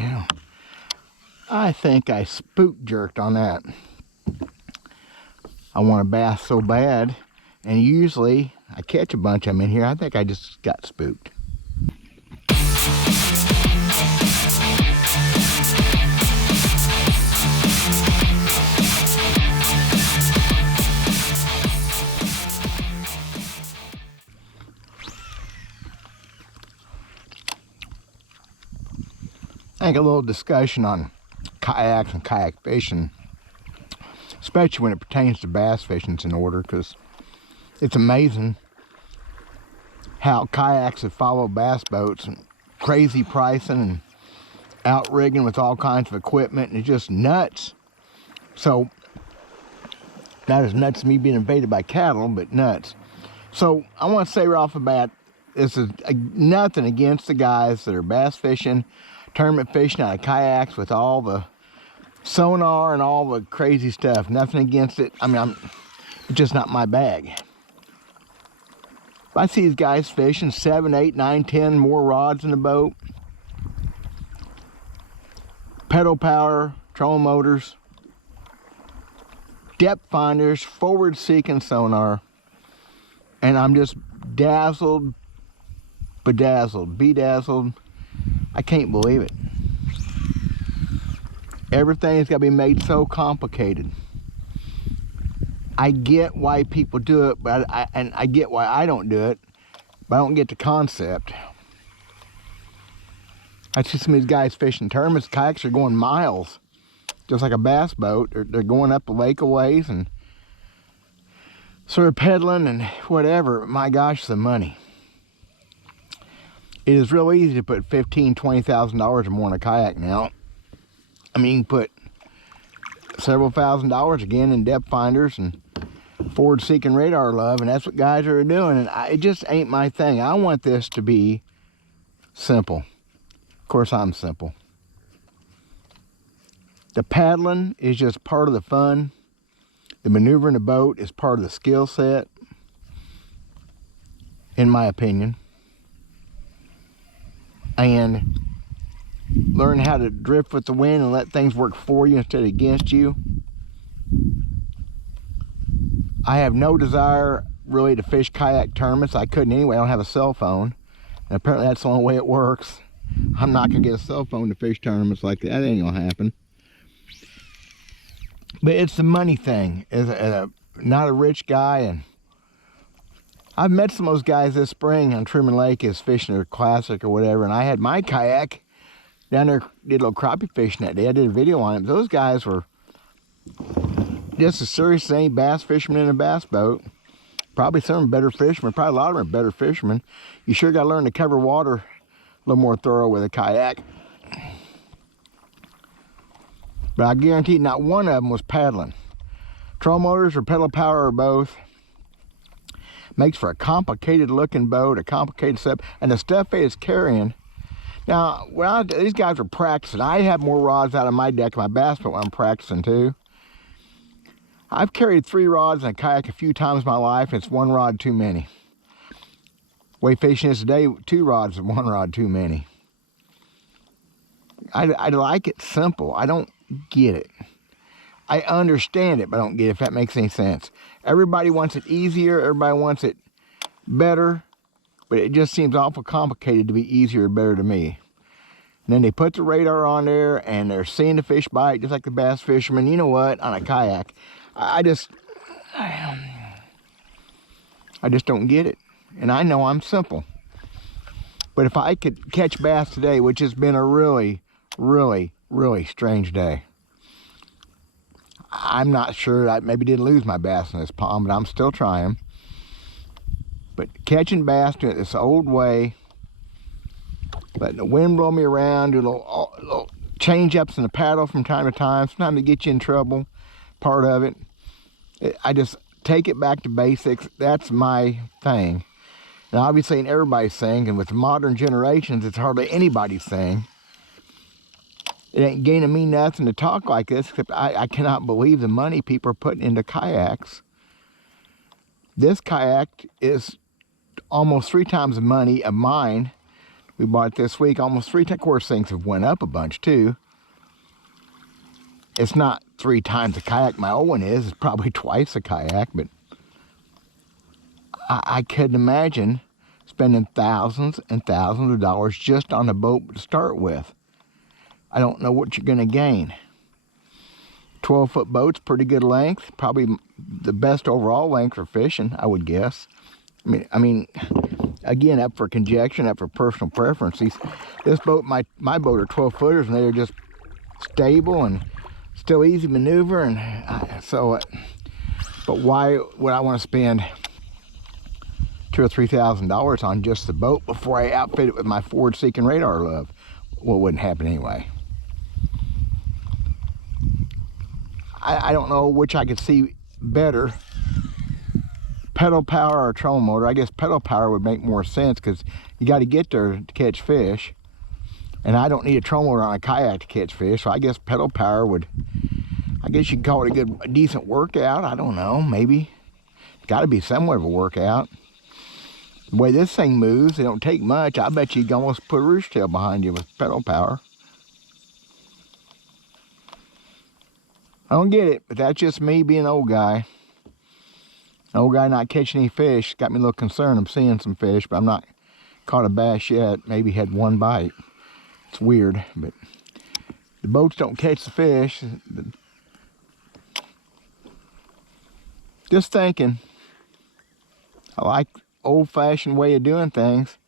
Yeah. I think I spook jerked on that. I want a bass so bad, and usually I catch a bunch of them in here. I think I just got spooked. I think a little discussion on kayaks and kayak fishing, especially when it pertains to bass fishing, is in order, because it's amazing how kayaks have followed bass boats and crazy pricing and outrigging with all kinds of equipment, and it's just nuts. So, not as nuts as me being invaded by cattle, but nuts. So, I want to say right off the bat, this is nothing against the guys that are bass fishing, tournament fishing out of kayaks with all the sonar and all the crazy stuff. Nothing against it. I mean, it's just not my bag. I see these guys fishing 7, 8, 9, 10 more rods in the boat. Pedal power, trolling motors, depth finders, forward seeking sonar. And I'm just dazzled, bedazzled. I can't believe it. Everything's got to be made so complicated. I get why people do it, but I get why I don't do it, but I don't get the concept. I see some of these guys fishing tournaments. Kayaks are going miles, just like a bass boat. They're going up the lake a ways and sort of pedaling and whatever. My gosh, the money. It is real easy to put $15,000, $20,000 or more in a kayak now. I mean, you can put several $1,000s again in depth finders and forward-seeking radar love, and that's what guys are doing. And it just ain't my thing. I want this to be simple. Of course, I'm simple. The paddling is just part of the fun. The maneuvering the boat is part of the skill set, in my opinion. And learn how to drift with the wind and let things work for you instead of against you. I have no desire really to fish kayak tournaments. I couldn't anyway. I don't have a cell phone, and apparently that's the only way it works. I'm not gonna get a cell phone to fish tournaments like that. That ain't gonna happen. But it's the money thing. Not a rich guy, and I've met some of those guys this spring on Truman Lake is fishing their classic or whatever, and I had my kayak down there, did a little crappie fishing that day. I did a video on it. Those guys were just as serious as any bass fishermen in a bass boat. Probably some of them better fishermen. Probably a lot of them are better fishermen. You sure got to learn to cover water a little more thorough with a kayak. But I guarantee not one of them was paddling. Trolling motors or pedal power or both. Makes for a complicated looking boat, a complicated stuff, and the stuff it is carrying. Now, these guys are practicing. I have more rods out of my deck in my bass boat when I'm practicing too. I've carried 3 rods in a kayak a few times in my life, and it's 1 rod too many. The way fishing is today, 2 rods is 1 rod too many. I like it simple. I don't get it. I understand it, but I don't get it, if that makes any sense. Everybody wants it easier. Everybody wants it better. But it just seems awful complicated to be easier or better to me. And then they put the radar on there, and they're seeing the fish bite, just like the bass fishermen. You know what? On a kayak, I just don't get it. And I know I'm simple. But if I could catch bass today, which has been a really, really, really strange day. I'm not sure. I maybe didn't lose my bass in this pond, but I'm still trying. But catching bass doing it this old way, letting the wind blow me around, do little change ups in the paddle from time to time. Sometimes they get you in trouble, part of it. I just take it back to basics. That's my thing. And obviously ain't everybody's thing, and with modern generations, it's hardly anybody's thing. It ain't gaining me nothing to talk like this, except I cannot believe the money people are putting into kayaks. This kayak is almost 3 times the money of mine, We bought it this week, almost 3 times. Of course, things have went up a bunch too. It's not 3 times a kayak my old one is. It's probably twice a kayak, but I couldn't imagine spending thousands and thousands of dollars just on a boat to start with. I don't know what you're going to gain. 12-foot boat's pretty good length. Probably the best overall length for fishing, I would guess. I mean, again, up for conjecture, up for personal preference. This boat, my boat are 12-footers, and they're just stable and still easy to maneuver. And but why would I want to spend $2,000 or $3,000 on just the boat before I outfit it with my forward-seeking radar love? Well, it wouldn't happen anyway. I don't know which I could see better, pedal power or trolling motor. I guess pedal power would make more sense because you got to get there to catch fish, and I don't need a trolling motor on a kayak to catch fish, so I guess pedal power would, I guess you could call it a decent workout. I don't know, maybe. It's got to be somewhat of a workout. The way this thing moves, it don't take much. I bet you could almost put a roost tail behind you with pedal power. I don't get it, but that's just me being an old guy. An old guy not catching any fish. Got me a little concerned. I'm seeing some fish, but I'm not caught a bass yet. Maybe had 1 bite. It's weird, but the boats don't catch the fish. Just thinking. I like old-fashioned way of doing things.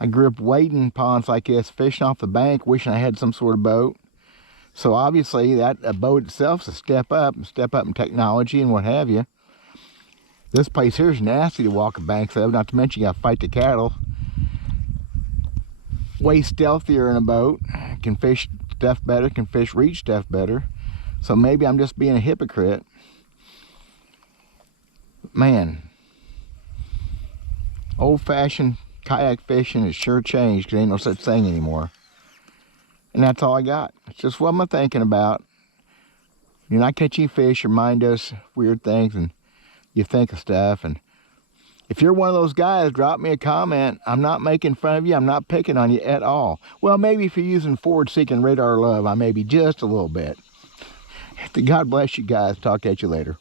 I grew up wading ponds like this, fishing off the bank, wishing I had some sort of boat. So obviously that a boat itself is a step up in technology and what have you. This place here is nasty to walk the banks of, not to mention you got to fight the cattle. Way stealthier in a boat, can fish stuff better, can fish reach stuff better. So maybe I'm just being a hypocrite. Man, old-fashioned kayak fishing has sure changed, because ain't no such thing anymore. And that's all I got. It's just what I'm thinking about. You're not catching fish, your mind does weird things, and you think of stuff. And if you're one of those guys, drop me a comment. I'm not making fun of you. I'm not picking on you at all. Well, maybe if you're using forward-seeking radar love, I may be just a little bit. God bless you guys. Talk at you later.